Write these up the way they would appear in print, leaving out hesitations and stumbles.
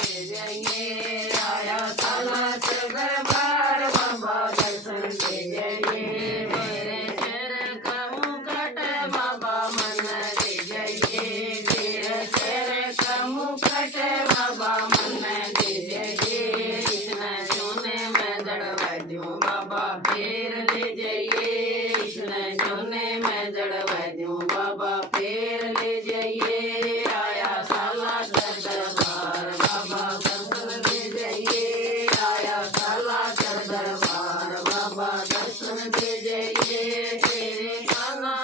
दे जाइए, आया सालासर दरबार बाबा दर्शन दे जाइए। मेरे सिर का मुकुट बाबा मन दे जाइए, तेरे सिर का मुकुट बाबा मन दे जाइए। इसने सोने में जड़वा दूं बाबा फिर ले जाइए, इसने सोने में जड़वा दूं बाबा फिर ले जाइए। आया सालासर दरबार बाबा दर्शन दे जाइए, आया सालासर दरबार बाबा दर्शन दे जाइए। तेरे काना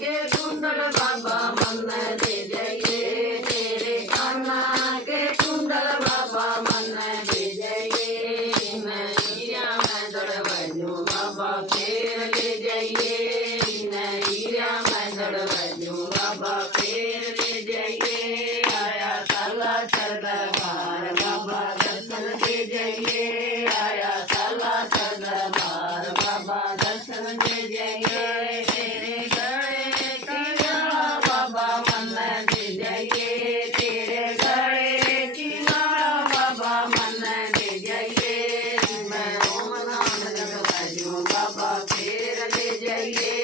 के कुंडल बाबा मन दे जाइए, तेरे काना के कुंडल बाबा मन दे जाइए। मैं हीरा में दड़वा दूं बाबा फिर ले जाइए, मैं हीरा में दड़वा दूं बाबा फिर ले जाइए। आया सालासर दरबार बाबा दर्शन दे जाइए, आया सालासर दरबार बाबा दर्शन दे जाइए। तेरे गले की माला बाबा मन दे जाइए, तेरे गले की माला बाबा मन दे जाइए। मैं ओम नाम लिखवा दूं बाबा फिर ले जाइए,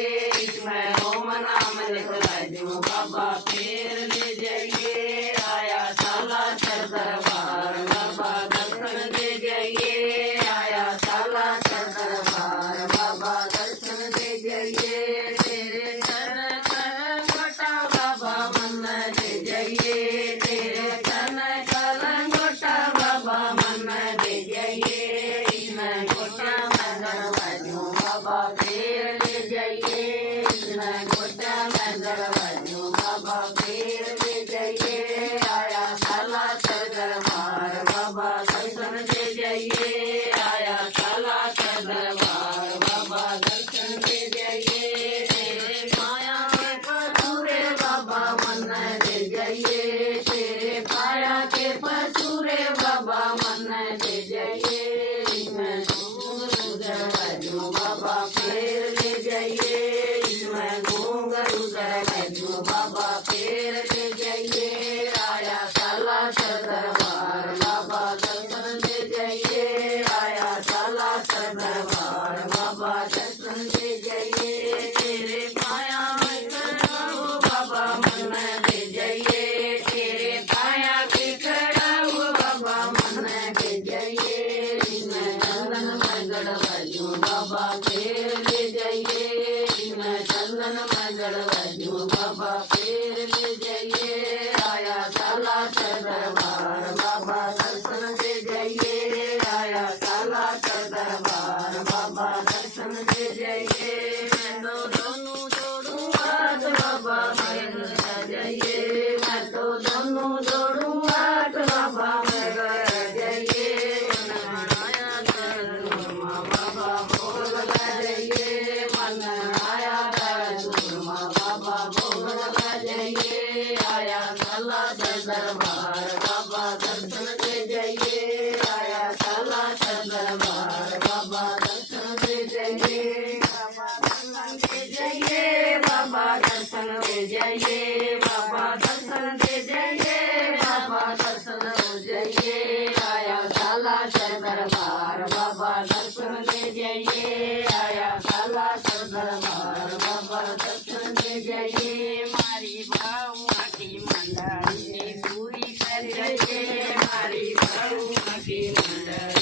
मैं ओम नाम लिखवा दूं बाबा फिर ले जाइए। आया सालासर दरबार बाबा दर्शन दे जाइए, आया सालासर दरबार बाबा दर्शन दे जाइए। तेरे तन कलंगोटा बाबा मन दे जाइए, तेरे तन कलंगोटा बाबा मन दे जाइए। इसमें गोटा में दड़वा दूं बाबा फिर ले जाइए, इसमें गोटा में दड़वा दूं बाबा फिर ले जाइए। आया सालासर दरबार बाबा दर्शन दे जाइए, आया सालासर दरबार बाबा दर्शन दे जाइए। तेरे माया के पसूरे बाबा मन दे जाइए, तेरे माया के पसूरे बाबा मन दे जाइए। मैं घूंघरू दड़वा दूं बाबा फिर ले जाइए, मैं घूंघरू दड़वा दूं बाबा फिर ले जाइए। आया सालासर दरबार बाबा दर्शन दे जाइए, आया सालासर दरबार बाबा दर्शन दे जाइए। तेरे पाया में खड़ाऊ बाबा मन दे जाइए, तेरे पाया के खड़ाऊ बाबा मन दे जाइए। मैं चंदन में गड़वा दूं बाबा फिर ले जाइए, मैं चंदन में गड़वा दूं बाबा फिर ले जाइए। आया सालासर दरबार बाबा दर्शन दे जाइए, आया सालासर दरबार बाबा दर्शन दे जाइए। मैं तो दोनों जोड़ूं हाथ बाबा मेरे जाइए, मैं तो दोनों जोड़ूं हाथ बाबा मेरे जाइए। मन आया सुरमा बाबा भोग लगा जाइए, मन आया सुरमा बाबा भोग लगा जाइए। आया सालासर दरबार बाबा दर्शन दे जाइए, आया सालासर दरबार बाबा दर्शन दे जाइए। बाबा दर्शन दे जाइए, बाबा दर्शन दे जाइए, बाबा दर्शन दे जाइए, बाबा दर्शन हो जाइए। आया सालासर दरबार बाबा दर्शन दे जाइए, आया सालासर दरबार बाबा दर्शन दे जाइए। मारी भावों की मंडली पूरी कर जाइए, मारी भावों की मंडली